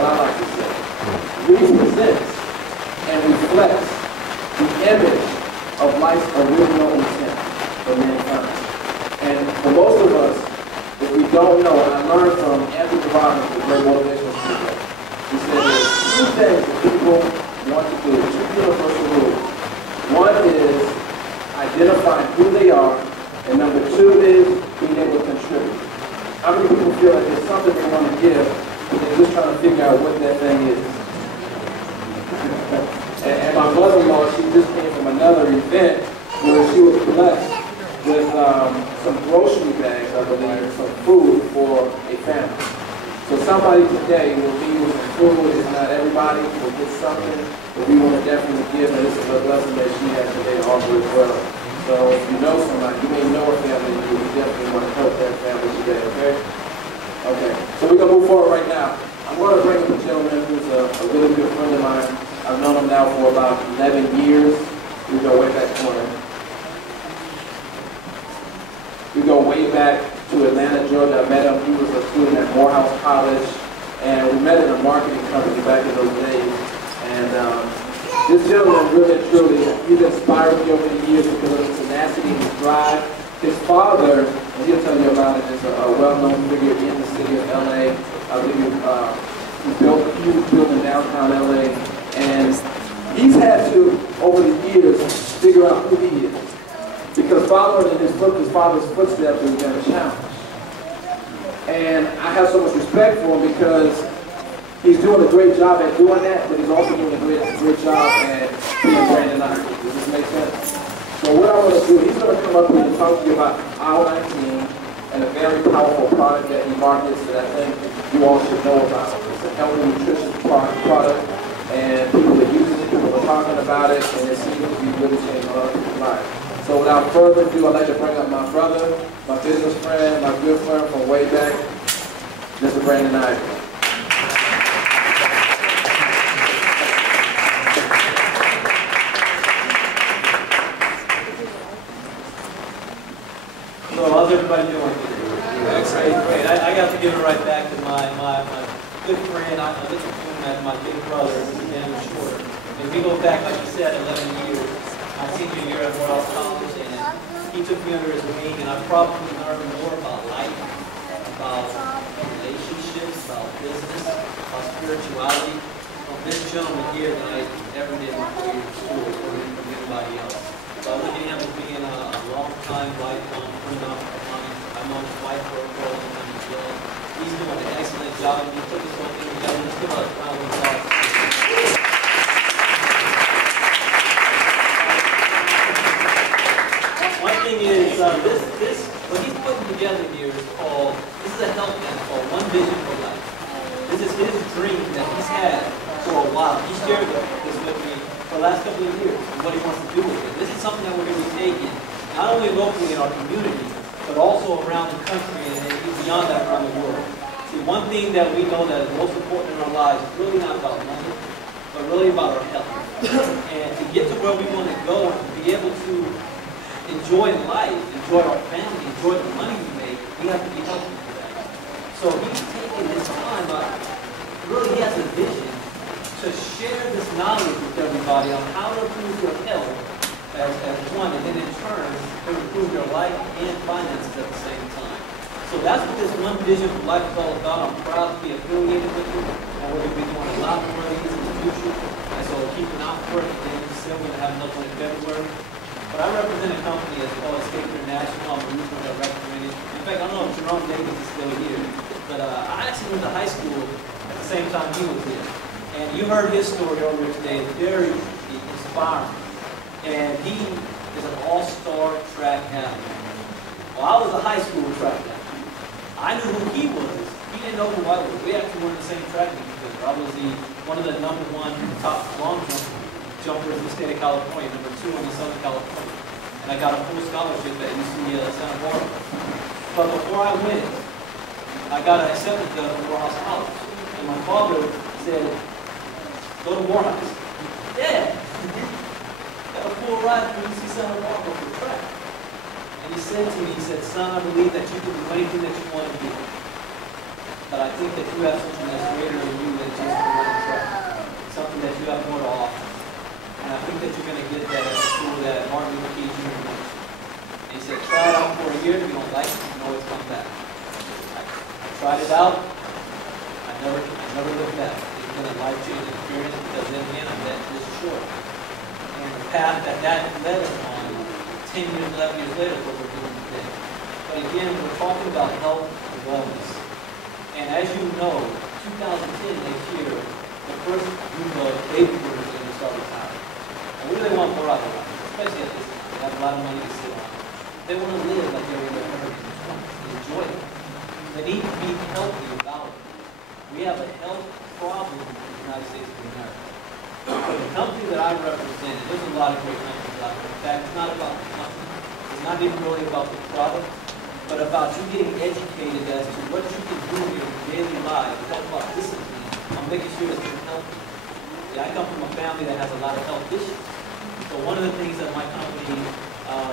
what I like to say, represents and reflects the image of life's original intent for mankind. And for most of us, if we don't know, and I learned from Anthony Robbins, the great motivational speaker, he said there's two things that people want to do, two universal rules. One is identifying who they are, and number two is being able to contribute. How many people feel like there's something they want to give, but they're just trying to figure out what that thing is? And my mother-in-law, she just came from another event where she was blessed with some grocery bags, I believe, some food for a family. So somebody today will leave with some food. It's not everybody will get something, but we want to definitely give, and this is a blessing that she has today to offer as well. So if you know somebody, you may know a family, you definitely want to help that family today, okay? Okay, so we're going to move forward right now. I'm going to bring up a gentleman who's a really good friend of mine. I've known him now for about 11 years. We go way back corner. We go way back to Atlanta, Georgia. I met him. He was a student at Morehouse College, and we met in a marketing company back in those days. And this gentleman really and truly, he's inspired me over the years because of his tenacity and his drive. His father, and he'll tell you about it, is a well-known figure in the city of LA. I believe he built a huge building in downtown LA, and he's had to, over the years, figure out who he is. Because following in his father's footsteps has been a challenge. And I have so much respect for him because he's doing a great job at doing that, but he's also doing a great job at being Brandon Ivey. Does this make sense? So what I'm going to do, he's going to come up here and talk to you about Aisle 19 and a very powerful product that he markets that I think you all should know about. It's a healthy, nutritious product, and people are using it, people are talking about it, and it seems to be really changing a lot of people's lives. So without further ado, I'd like to bring up my brother, my business friend, my good friend from way back, Mr. Brandon Ivey. So how's everybody doing? Great. I got to give it right back to my good friend. I listen to him as my big brother, Dan Short. And we go back, like you said, 11 years. My senior year at Morehouse College, and he took me under his wing, and I probably learned more about life, about relationships, about business, about spirituality from this gentleman here than I ever did in my 4 years of school, or from anybody else. So I look at him as being a long-time, lifelong friend of mine. I've known his wife for a long time as well. He's doing an excellent job, and he put this whole thing together. Let's give a round of applause. One thing is, what he's putting together here is called, this is a health plan called One Vision for Life. This is his dream that he's had for a while. He shared this with me for the last couple of years and what he wants to do with it. This is something that we're going to be taking, not only locally in our community, but also around the country and beyond that around the world. See, one thing that we know that is most important in our lives is really not about money, but really about our health. And to get to where we want to go and to be able to enjoy life, enjoy our family, enjoy the money we make, we have to be healthy for that. So he's taking this time, really he has a vision to share this knowledge with everybody on how to improve your health as one, and then in turn, to improve your life and finances at the same time. So that's what this One Vision for Life is all about. I'm proud to be affiliated with you, and we're going to be doing a lot more of these in the future. And so keep an eye for it. At the end of December, we're going to have another one in February. But I represent a company that's called Escape International. I'm a regional director in it. In fact, I don't know if Jerome Davis is still here, but I actually went to high school at the same time he was here. And you heard his story earlier today. It's very inspiring. And he is an all-star track athlete. Well, I was a high school track athlete. I knew who he was. He didn't know who I was. We actually were in the same track meet together. I was one of the #1 top long jumpers in the state of California, #2 in the Southern California. And I got a full scholarship at UC Santa Barbara. But before I went, I got accepted to Morehouse College. And my father said, go to Morehouse. Yeah. Got a full ride from UC Santa Barbara for the track. And he said to me, he said, son, I believe that you can do anything that you want to do. But I think that you have something that's greater than you than just that. It's been a life-changing experience because in the end I met this short. And the path that led us on 10 years, 11 years later is what we're doing today. But again, we're talking about health and wellness. And as you know, 2010 next year, the first group of baby boomers are going to start retiring. And we really want more out of life, especially at this time. They have a lot of money to sit on. They want to live like they were in their 30s and 20s and enjoy it. They need to be healthy about it. We have a health problem in the United States of America. So the company that I represent, and there's a lot of great companies out there. In fact, it's not about the company. It's not even really about the product, but about you getting educated as to what you can do in your daily life. We talk about discipline. I'm making sure that you're healthy. Yeah, I come from a family that has a lot of health issues. So one of the things that my company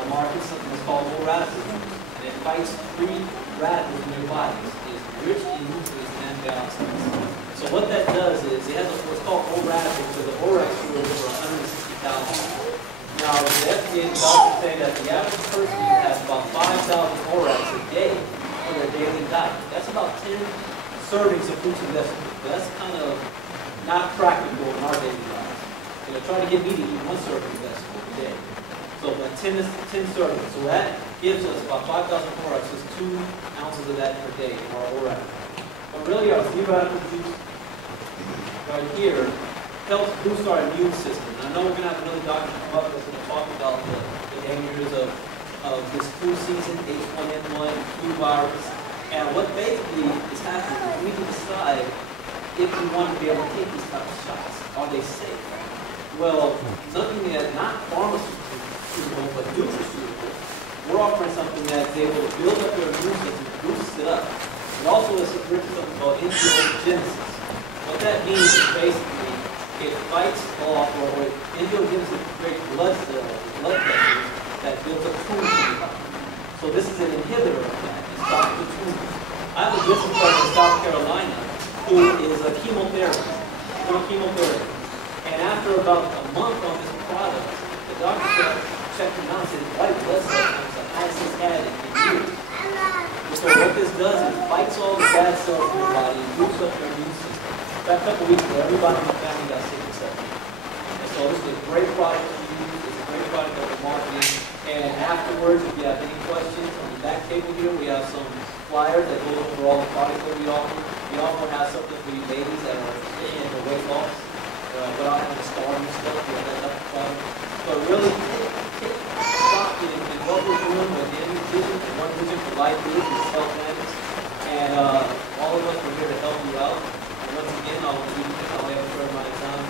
markets something that's called O radicals, and it fights free radicals in your body. It's rich in nutrients and antioxidants. So what that does is it has what's called O radicals, so the ORAC score is over 160,000. Now the FDA is also saying that the average person has about 5,000 ORACs a day for their daily diet. That's about 10 servings of fruits and vegetables. But that's kind of not practical in our daily lives. You know, try to get me to eat 1 serving of vegetables a day. So about 10 servings. So that gives us about 5,000 ORACs, just 2 ounces of that per day in our ORAC. But really our free radical juice right here helps boost our immune system. And I know we're going to have another doctor come up that's going to talk about the dangers of this flu season, H1N1, flu virus. And what basically is happening is we can decide if we want to be able to take these type of shots. Are they safe? Well, something that's not pharmaceutical, but nutraceutical, we're offering something that's able to build up your immune system, boost it up. It also is something called angiogenesis. What that means is basically it fights off, or angiogenesis creates blood cells, blood vessels that builds up tumors in your body. So this is an inhibitor of that. It stops the tumors. I have a business partner in South Carolina who is a chemotherapist. And after about a month on this product, the doctor checked him out and said, white blood cell counts are highest he's had in years. So what this does is it fights all the bad cells in your body and boosts up your immune system. About a couple weeks ago, everybody in my family got sick except me. And so this is a great product to use. It's a great product that we're marketing. And afterwards, if you have any questions, on the back table here, we have some flyers that go over all the products that we offer. We also have something for you ladies that are interested in the weight loss. Without having to start and stuff, we have that type of product. So really, take stock in what we're doing with the vision, and one vision for life is health Annex. And all of us are here to help you out. And once again, I'll have a fair amount of time.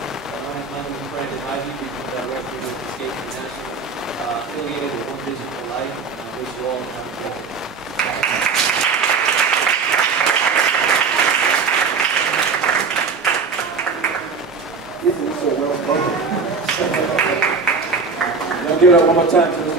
My name is Ivey, Regional Director with Escape International, affiliated with One Vision for Life. And I wish you all the time forward. Give it up one more time to the